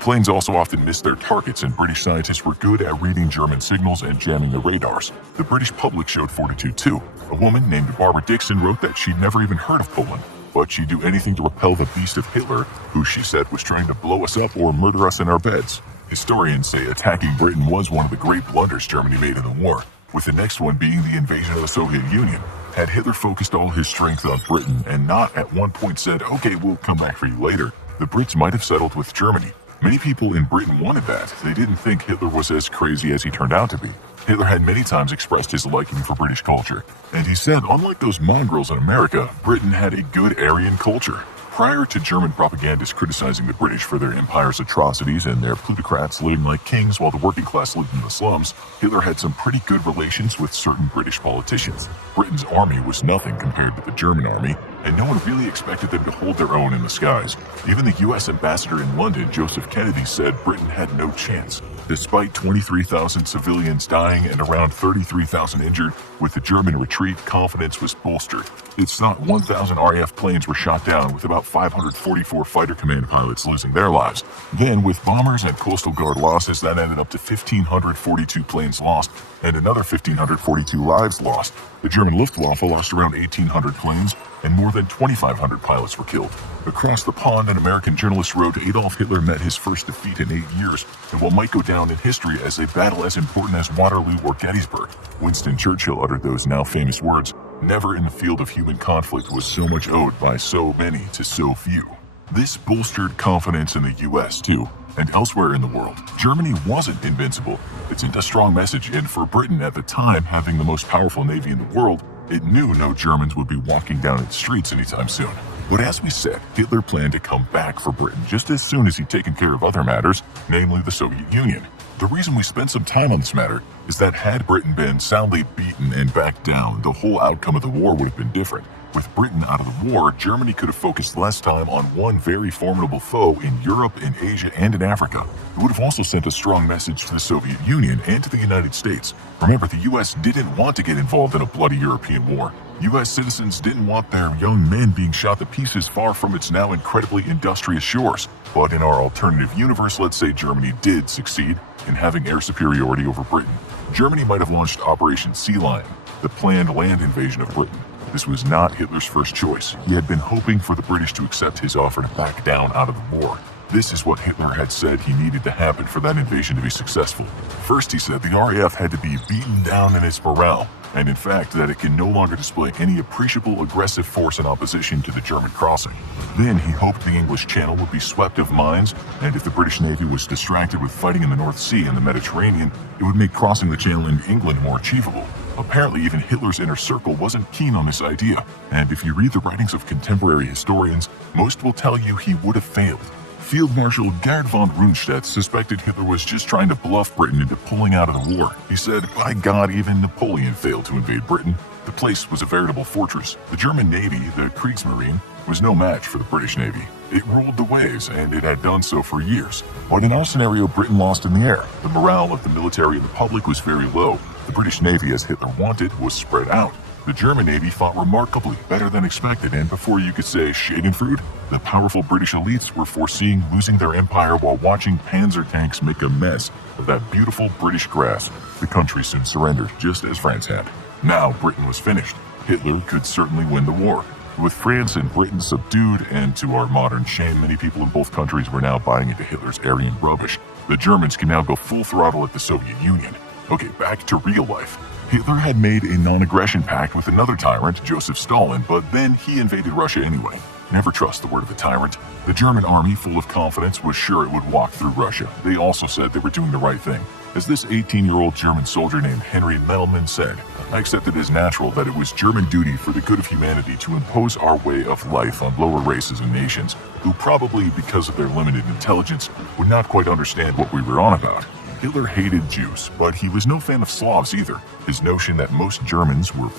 Planes also often missed their targets, and British scientists were good at reading German signals and jamming the radars. The British public showed fortitude too. A woman named Barbara Dixon wrote that she'd never even heard of Poland, but she'd do anything to repel the beast of Hitler, who she said was trying to blow us up or murder us in our beds. Historians say attacking Britain was one of the great blunders Germany made in the war, with the next one being the invasion of the Soviet Union. Had Hitler focused all his strength on Britain and not at one point said, "Okay, we'll come back for you later," the Brits might have settled with Germany. Many people in Britain wanted that. They didn't think Hitler was as crazy as he turned out to be. Hitler had many times expressed his liking for British culture, and he said, unlike those mongrels in America, Britain had a good Aryan culture. Prior to German propagandists criticizing the British for their empire's atrocities and their plutocrats living like kings while the working class lived in the slums, Hitler had some pretty good relations with certain British politicians. Britain's army was nothing compared to the German army, and no one really expected them to hold their own in the skies. Even the U.S. ambassador in London, Joseph Kennedy, said Britain had no chance. Despite 23,000 civilians dying and around 33,000 injured, with the German retreat, confidence was bolstered. It's thought 1,000 RAF planes were shot down, with about 544 fighter command pilots losing their lives. Then, with bombers and Coastal Guard losses, that ended up to 1,542 planes lost and another 1,542 lives lost. The German Luftwaffe lost around 1,800 planes, and more than 2,500 pilots were killed. Across the pond, an American journalist wrote Adolf Hitler met his first defeat in 8 years, in what might go down in history as a battle as important as Waterloo or Gettysburg. Winston Churchill uttered those now famous words, "Never in the field of human conflict was so much owed by so many to so few." This bolstered confidence in the US too, and elsewhere in the world. Germany wasn't invincible. It sent a strong message, and for Britain at the time, having the most powerful navy in the world, it knew no Germans would be walking down its streets anytime soon. But as we said, Hitler planned to come back for Britain just as soon as he'd taken care of other matters, namely the Soviet Union. The reason we spent some time on this matter is that had Britain been soundly beaten and backed down, the whole outcome of the war would have been different. With Britain out of the war, Germany could have focused less time on one very formidable foe in Europe, in Asia, and in Africa. It would have also sent a strong message to the Soviet Union and to the United States. Remember, the US didn't want to get involved in a bloody European war. US citizens didn't want their young men being shot to pieces far from its now incredibly industrious shores. But in our alternative universe, let's say Germany did succeed in having air superiority over Britain. Germany might have launched Operation Sea Lion, the planned land invasion of Britain. This was not Hitler's first choice. He had been hoping for the British to accept his offer to back down out of the war. This is what Hitler had said he needed to happen for that invasion to be successful. First, he said the RAF had to be beaten down in its morale, and in fact that it can no longer display any appreciable aggressive force in opposition to the German crossing. Then he hoped the English Channel would be swept of mines, and if the British Navy was distracted with fighting in the North Sea and the Mediterranean, it would make crossing the Channel into England more achievable. Apparently, even Hitler's inner circle wasn't keen on this idea, and if you read the writings of contemporary historians, most will tell you he would have failed. Field Marshal Gerd von Rundstedt suspected Hitler was just trying to bluff Britain into pulling out of the war. He said, "By God, even Napoleon failed to invade Britain." The place was a veritable fortress. The German Navy, the Kriegsmarine, was no match for the British Navy. It ruled the waves, and it had done so for years. But in our scenario, Britain lost in the air. The morale of the military and the public was very low. The British Navy, as Hitler wanted, was spread out. The German Navy fought remarkably better than expected, and before you could say Schadenfreude, the powerful British elites were foreseeing losing their empire while watching panzer tanks make a mess of that beautiful British grass. The country soon surrendered, just as France had. Now Britain was finished. Hitler could certainly win the war. With France and Britain subdued, and to our modern shame, many people in both countries were now buying into Hitler's Aryan rubbish. The Germans can now go full throttle at the Soviet Union. Okay, back to real life. Hitler had made a non-aggression pact with another tyrant, Joseph Stalin, but then he invaded Russia anyway. Never trust the word of a tyrant. The German army, full of confidence, was sure it would walk through Russia. They also said they were doing the right thing. As this 18-year-old German soldier named Henry Mellman said, "I accepted as natural that it was German duty for the good of humanity to impose our way of life on lower races and nations, who probably, because of their limited intelligence, would not quite understand what we were on about." Hitler hated Jews, but he was no fan of Slavs either. His notion that most Germans were pure